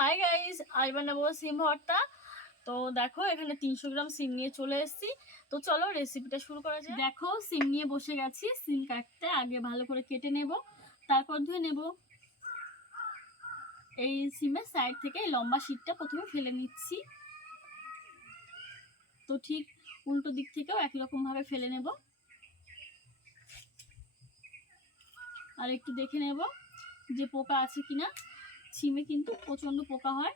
Hi guys, আজ বানাবো সিম ভর্তা। তো দেখো এখানে 300 গ্রাম সিম নিয়ে চলে এসেছি। তো চলো রেসিপিটা শুরু করা যাক। দেখো সিম নিয়ে বসে গেছি। সিম কাটতে আগে ভালো করে কেটে নেব, তারপর ধুয়ে নেব। এই সিমের সাইড থেকে এই লম্বা শীটটা প্রথমে ফেলে নিচ্ছি। তো ঠিক উল্টো দিক থেকেও একই রকম ভাবে ফেলে নেব। আর একটু দেখে নেব যে পোকা আছে কিনা। সিমে কিন্তু প্রচন্ড পোকা হয়।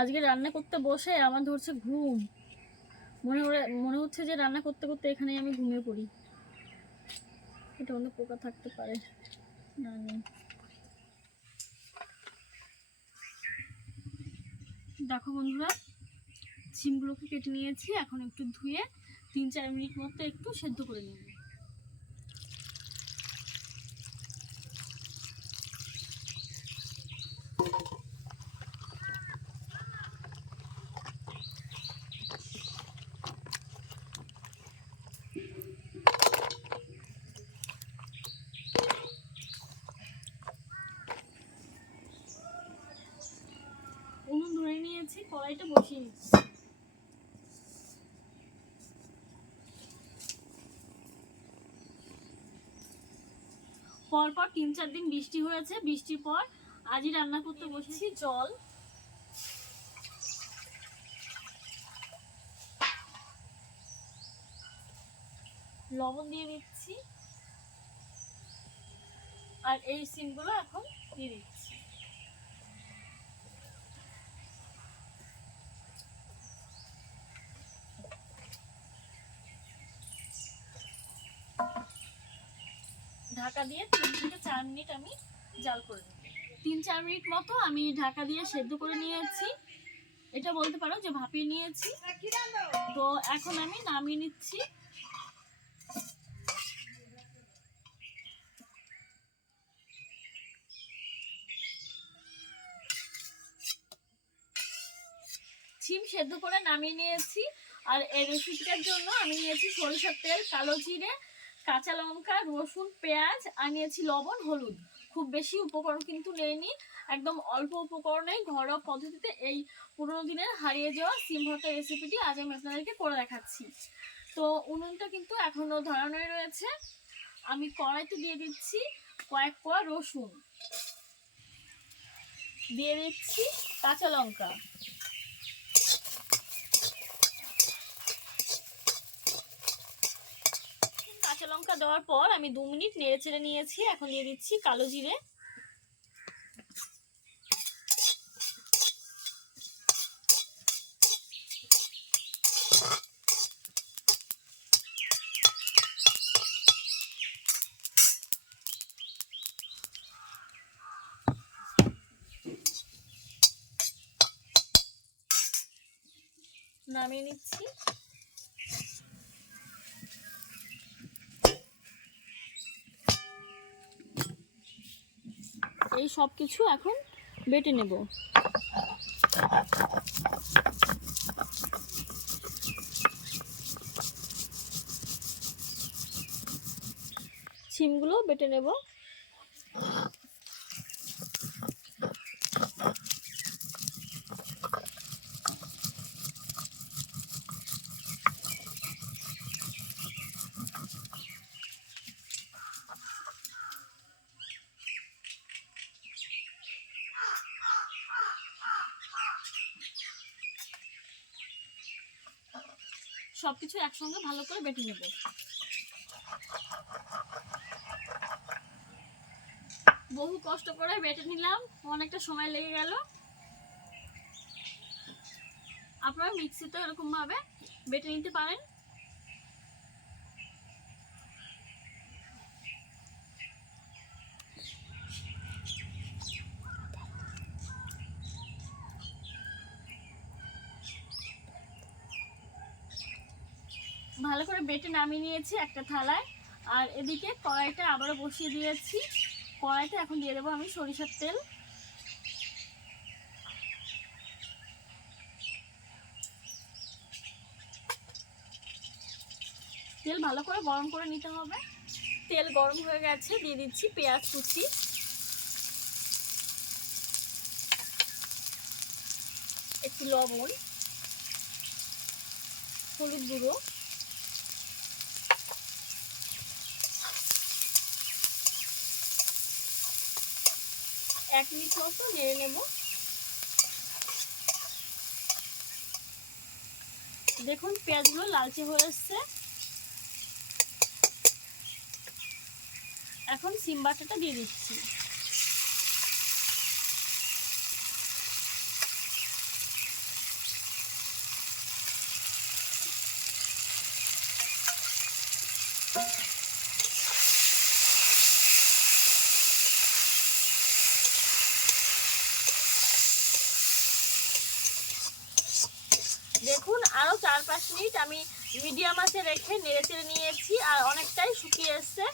আজকে রান্না করতে বসে আমার ধরছে ঘুম। মনে হচ্ছে যে রান্না করতে করতে এখানেই আমি ঘুমিয়ে পড়ি। এটা অন্য পোকা থাকতে পারে, না নেই। দেখো বন্ধুরা, সিমগুলোকে কেটে নিয়েছি। এখন একটু ধুয়ে 3-4 মিনিট মতো একটু সেদ্ধ করে নেব। উনুন ধরে নিয়েছি, কড়াইটা বসিয়ে নিচ্ছি। পরপর 3-4 দিন বৃষ্টি হয়েছে। বৃষ্টির পর আজই রান্না করতে বসেছি। জল, লবণ দিয়ে দিচ্ছি, আর এই সিমগুলো এখন দিয়ে দিচ্ছি। ঢাকা দিয়ে 3 থেকে 4 মিনিট আমি জাল করে নেব। 3-4 মিনিট মতো আমি ঢাকা দিয়ে সেদ্ধ করে নিয়েছি। এটা বলতে পারো যে ভাপিয়ে নিয়েছি। তো এখন আমি নামিয়ে নিচ্ছি। সিম সেদ্ধ করে নামিয়ে নিয়েছি। আর এই রেসিপিটার জন্য আমি নিয়েছি সরিষার তেল, কালো জিরে, কাঁচা লঙ্কা, রসুন, পেঁয়াজ, আর নিয়েছি লবণ, হলুদ। খুব বেশি উপকরণ কিন্তু নেইনি, একদম অল্প উপকরণেই ঘরোয়া পদ্ধতিতে এই পুরোনো দিনের হারিয়ে যাওয়া সিম ভর্তা রেসিপিটি আজ আমি আপনাদেরকে করে দেখাচ্ছি। তো উনুনটা কিন্তু এখনো ধরানোই রয়েছে। আমি কড়াইতে দিয়ে দিচ্ছি কয়েক কোয়া রসুন, দিয়ে দিচ্ছি কাঁচা লঙ্কা, কাঁচা লঙ্কা দেওয়ার পর আমি 2 মিনিট নেড়ে চেড়ে নিয়েছি। এখন দিয়ে দিচ্ছি কালো জিরে, নামিয়ে নিচ্ছি। এই সব কিছু এখন বেটে নেব। সিমগুলো বেটে নেব। সবকিছু একসঙ্গে ভালো করে বেটে নেব। বহু কষ্ট করে বেটে নিলাম, অনেকটা সময় লেগে গেল। আপনারা মিক্সিতে এরকম ভাবে বেটে নিতে পারেন। ভালো করে বেটে নামিয়ে নিয়েছি একটা থালায়। আর এদিকে কড়াইটা আবারও বসিয়ে দিয়েছি। কড়াইতে এখন দিয়ে দেবো আমি সরিষার তেল। তেল ভালো করে গরম করে নিতে হবে। তেল গরম হয়ে গেছে, দিয়ে দিচ্ছি পেঁয়াজ কুচি, একটু লবণ, হলুদ গুঁড়ো, 1 মিনিট মতো নেড়ে নেব। দেখুন পেঁয়াজগুলো লালচে হয়ে এসছে। এখন সিম বাটাটা দিয়ে দিচ্ছি। দেখুন আরো 4-5 মিনিট আমি মিডিয়াম আঁচে রেখে নেড়ে চেড়ে নিয়েছি, আর অনেকটাই শুকিয়ে এসছে।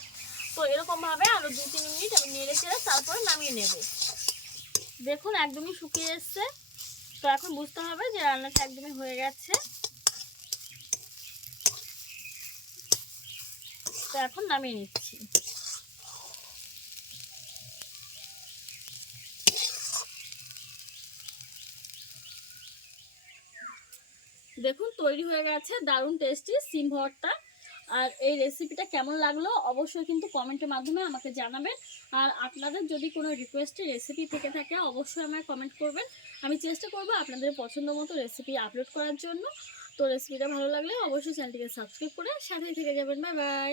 তো এরকম ভাবে আরো 2-3 মিনিট আমি নেড়ে চেড়ে তারপরে নামিয়ে নেব। দেখুন একদমই শুকিয়ে এসছে। তো এখন বুঝতে হবে যে রান্নাটা একদমই হয়ে গেছে। তো এখন নামিয়ে নিচ্ছি। দেখুন তৈরি হয়ে গেছে দারুণ টেস্টি সিম ভর্তা। আর এই রেসিপিটা কেমন লাগলো অবশ্যই কিন্তু কমেন্টের মাধ্যমে আমাকে জানাবেন। আর আপনাদের যদি কোনো রিকোয়েস্টের রেসিপি থেকে থাকে অবশ্যই আমায় কমেন্ট করবেন। আমি চেষ্টা করব আপনাদের পছন্দ মতো রেসিপি আপলোড করার জন্য। তো রেসিপিটা ভালো লাগলে অবশ্যই চ্যানেলটিকে সাবস্ক্রাইব করে সাথেই থেকে যাবেন। Bye bye.